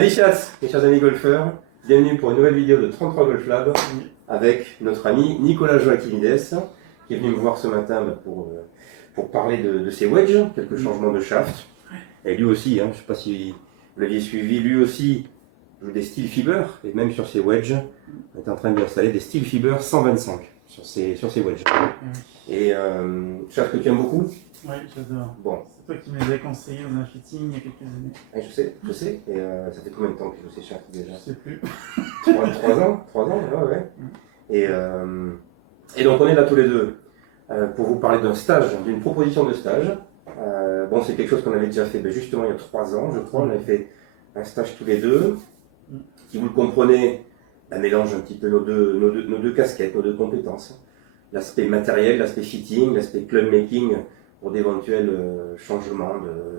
Salut chats, mes chers amis golfeurs, bienvenue pour une nouvelle vidéo de 33 Golf Lab avec notre ami Nicolas Joachimides qui est venu me voir ce matin pour parler de ses wedges, quelques changements de shaft. Et lui aussi, je ne sais pas si vous l'aviez suivi, lui aussi joue des steel fiber et même sur ses wedges, on est en train de lui installer des steel fiber 125 sur ses wedges. Et shaft que tu aimes beaucoup? Oui, j'adore. Bon. C'est toi qui me les as conseillés dans un fitting il y a quelques années. Ouais, je sais. Et ça fait combien de temps que tu joues ces shafts déjà? Je sais plus. 3 ans, ouais. Et donc on est là tous les deux pour vous parler d'un stage, d'une proposition de stage. Bon, c'est quelque chose qu'on avait déjà fait justement il y a 3 ans, je crois. On avait fait un stage tous les deux, qui, vous le comprenez, mélange un petit peu nos deux casquettes, nos deux compétences. L'aspect matériel, l'aspect fitting, l'aspect club making pour d'éventuels changements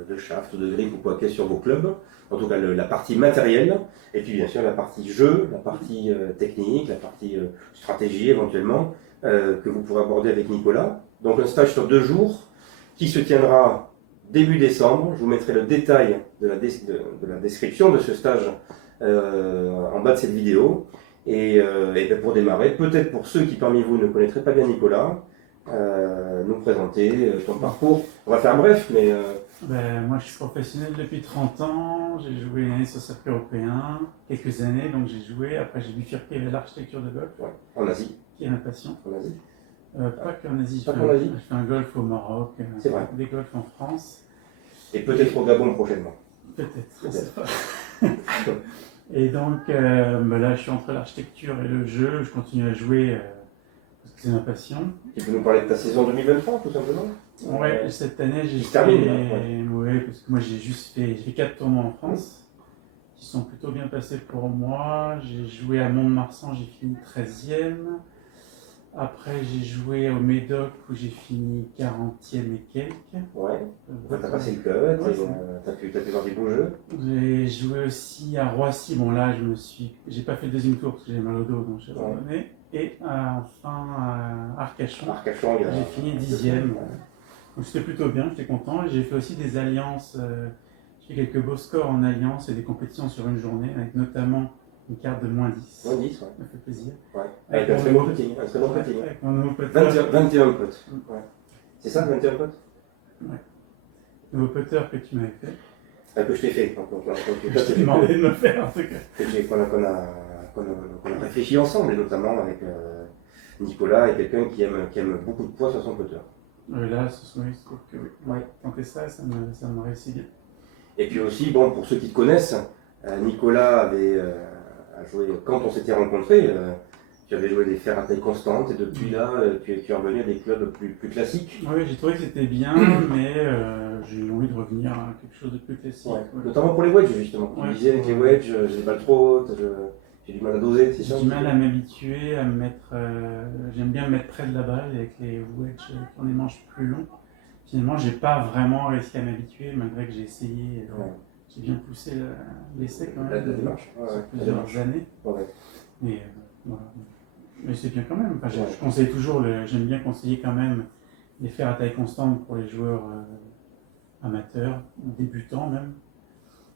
de shaft ou de grip ou quoi qu'il y ait sur vos clubs. En tout cas, la partie matérielle, et puis bien sûr la partie jeu, la partie technique, la partie stratégie éventuellement, que vous pourrez aborder avec Nicolas. Donc un stage sur 2 jours qui se tiendra début décembre. Je vous mettrai le détail de la description de ce stage en bas de cette vidéo. Et pour démarrer, peut-être pour ceux qui parmi vous ne connaîtraient pas bien Nicolas, nous présenter ton parcours. On va faire bref, mais... Moi, je suis professionnel depuis 30 ans. J'ai joué une année sur circuit européen, quelques années, donc j'ai joué. Après, j'ai bifurqué vers l'architecture de golf. Ouais. En Asie. Qui est ma passion. En Asie. Pas qu'en Asie. Pas qu'en Asie. Je fais un golf au Maroc, C'est vrai. des golfs en France. Et peut-être au Gabon prochainement. Peut-être, on sait pas. Et donc, là, je suis entre l'architecture et le jeu. Je continue à jouer parce que c'est ma passion. Tu peux nous parler de ta saison 2023, tout simplement? Ouais, cette année, j'ai fait... termine, parce que moi, j'ai fait 4 tournois en France, qui sont plutôt bien passés pour moi. J'ai joué à Mont-de-Marsan, j'ai fini 13e. Après, j'ai joué au Médoc, où j'ai fini 40e et quelques. Ouais, t'as passé le cut, t'as pu faire des beaux jeux. J'ai joué aussi à Roissy. Bon, là, j'ai pas fait le deuxième tour, parce que j'ai mal au dos, donc j'ai abandonné. Et enfin, à Arcachon, j'ai fini 10e. Donc c'était plutôt bien, j'étais content. J'ai fait aussi des alliances, j'ai fait quelques beaux scores en alliance et des compétitions sur une journée, avec notamment une carte de -10. -10, ouais. Ça me fait plaisir. Ouais. Avec un très bon putting. Avec mon nouveau putter. 21 potes. Ouais. C'est ça, 21 potes? Ouais. Nouveau putter que tu m'avais fait. Que je t'ai fait. Je t'ai demandé de me faire, en tout cas. Qu'on a réfléchi ensemble, et notamment avec Nicolas, et quelqu'un qui aime beaucoup de poids sur son putter. Là, je trouve que oui. Ouais, tenter ça me réussit bien. Et puis aussi, bon, pour ceux qui te connaissent, Nicolas a joué, quand on s'était rencontrés, tu avais joué des fers à taille constante, et depuis là, tu es revenu à des clubs plus classiques. Oui, j'ai trouvé que c'était bien, mais j'ai envie de revenir à quelque chose de plus classique. Ouais. Notamment pour les wedges, justement. Tu disais avec les wedges, j'ai des balles trop hautes, j'ai du mal à doser, c'est ça? J'ai du mal à m'habituer, à me mettre. J'aime bien me mettre près de la balle avec les wedges qui ont des manches plus longs. Finalement, j'ai pas vraiment réussi à m'habituer, malgré que j'ai essayé. J'ai bien poussé l'essai quand même. La démarche. Sur plusieurs années. Ouais. Mais voilà. Mais c'est bien quand même. Enfin, je conseille toujours, j'aime bien conseiller quand même les fers à taille constante pour les joueurs amateurs, débutants même.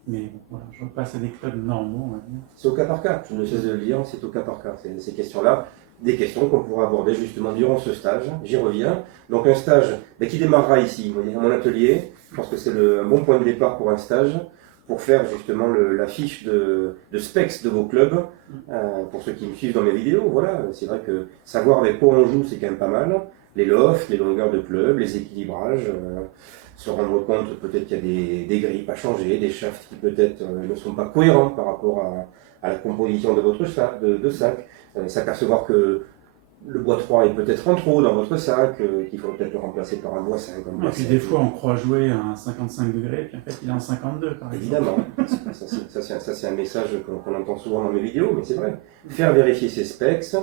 Mais voilà, je repasse à des clubs normaux, on va dire. C'est au cas par cas, je ne cesse de le dire, c'est au cas par cas. Ces questions-là, des questions qu'on pourra aborder justement durant ce stage, j'y reviens. Donc un stage qui démarrera ici, vous voyez, à mon atelier. Je pense que c'est un bon point de départ pour un stage, pour faire justement la fiche de specs de vos clubs, pour ceux qui me suivent dans mes vidéos. Voilà, c'est vrai que savoir avec quoi on joue, c'est quand même pas mal. Les lofts, les longueurs de clubs, les équilibrages, se rendre compte peut-être qu'il y a des grippes à changer, des shafts qui peut-être ne sont pas cohérents par rapport à la composition de votre sac, s'apercevoir que le bois 3 est peut-être en trop dans votre sac, qu'il faut peut-être le remplacer par un bois 5. Et puis des fois on croit jouer à un 55 degrés, puis en fait il est en 52 par exemple. Évidemment, ça c'est un message qu'on entend souvent dans mes vidéos, mais c'est vrai. Faire vérifier ses specs,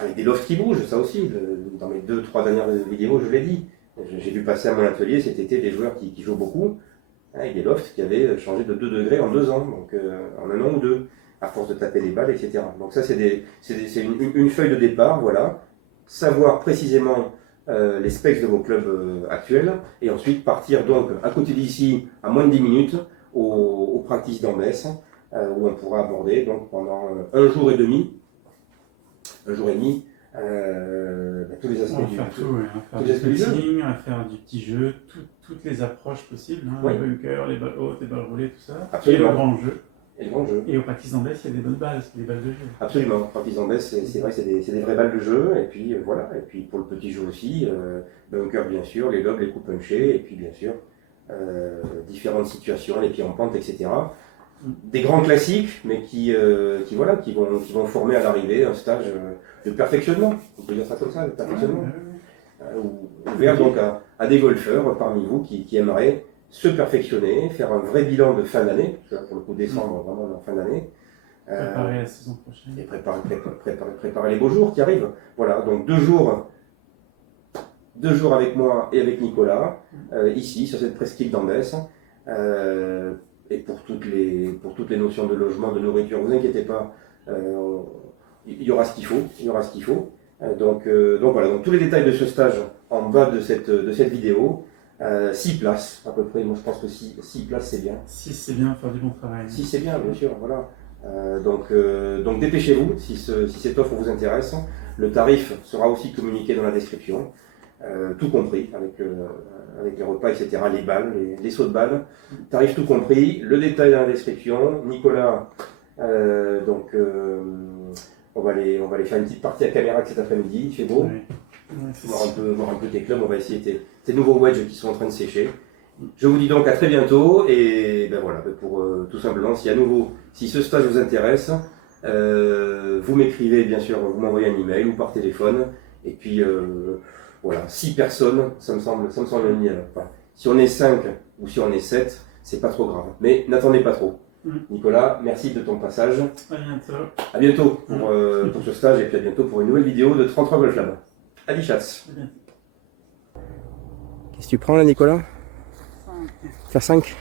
avec des lofts qui bougent, ça aussi, dans mes 2-3 dernières vidéos, je l'ai dit. J'ai vu passer à mon atelier cet été des joueurs qui jouent beaucoup, avec des lofts qui avaient changé de 2 degrés en 2 ans, donc en 1 an ou 2, à force de taper des balles, etc. Donc ça, c'est une feuille de départ, voilà. Savoir précisément les specs de vos clubs actuels, et ensuite partir donc à côté d'ici, à moins de 10 minutes, aux pratiques d'Ambès, où on pourra aborder donc pendant un jour et demi, tous les aspects du jeu. On va faire du putting, on va faire du petit jeu, toutes les approches possibles, hein, les bunkers, les balles hautes, les balles roulées, tout ça. Absolument. Et le grand jeu. Et le grand jeu. Et au practice d'Ambès, il y a des bonnes balles, c'est des balles de jeu. Absolument. Practice d'Ambès, c'est vrai, c'est des vraies balles de jeu. Et puis voilà. Et puis pour le petit jeu aussi, bunker bien sûr, les lobes, les coups punchés, et puis bien sûr différentes situations, les pieds en pente, etc. Des grands classiques, mais qui vont former à l'arrivée un stage de perfectionnement. On peut dire ça comme ça, de perfectionnement. Ouvert donc à des golfeurs parmi vous qui aimeraient se perfectionner, faire un vrai bilan de fin d'année, pour le coup décembre, vraiment en fin d'année. Préparer la saison prochaine. Et préparer les beaux jours qui arrivent. Voilà, donc 2 jours avec moi et avec Nicolas, ici, sur cette presqu'île d'Ambès. Et pour toutes les notions de logement, de nourriture, vous inquiétez pas, il y aura ce qu'il faut. Donc voilà, donc tous les détails de ce stage en bas de cette vidéo. 6 places à peu près, moi je pense que 6 places c'est bien. 6 c'est bien, faire du bon travail. 6 c'est bien, bien sûr, voilà. Donc dépêchez-vous si cette offre vous intéresse. Le tarif sera aussi communiqué dans la description, tout compris, avec les repas, etc., les balles, les sauts de balles, tarif tout compris, le détail dans la description. Nicolas, on va aller faire une petite partie à caméra cet après-midi, il fait beau. Oui. Voir un peu tes clubs, on va essayer tes nouveaux wedges qui sont en train de sécher. Je vous dis donc à très bientôt, et voilà, pour tout simplement, si ce stage vous intéresse, vous m'écrivez bien sûr, vous m'envoyez un email ou par téléphone, et puis voilà, 6 personnes, ça me semble nickel. Enfin, si on est 5 ou si on est 7, c'est pas trop grave, mais n'attendez pas trop. Nicolas, merci de ton passage. À bientôt pour ce stage, et puis à bientôt pour une nouvelle vidéo de 33 Golf Lab. Allez, chasse. Qu'est-ce que tu prends là, Nicolas? 5. Faire 5.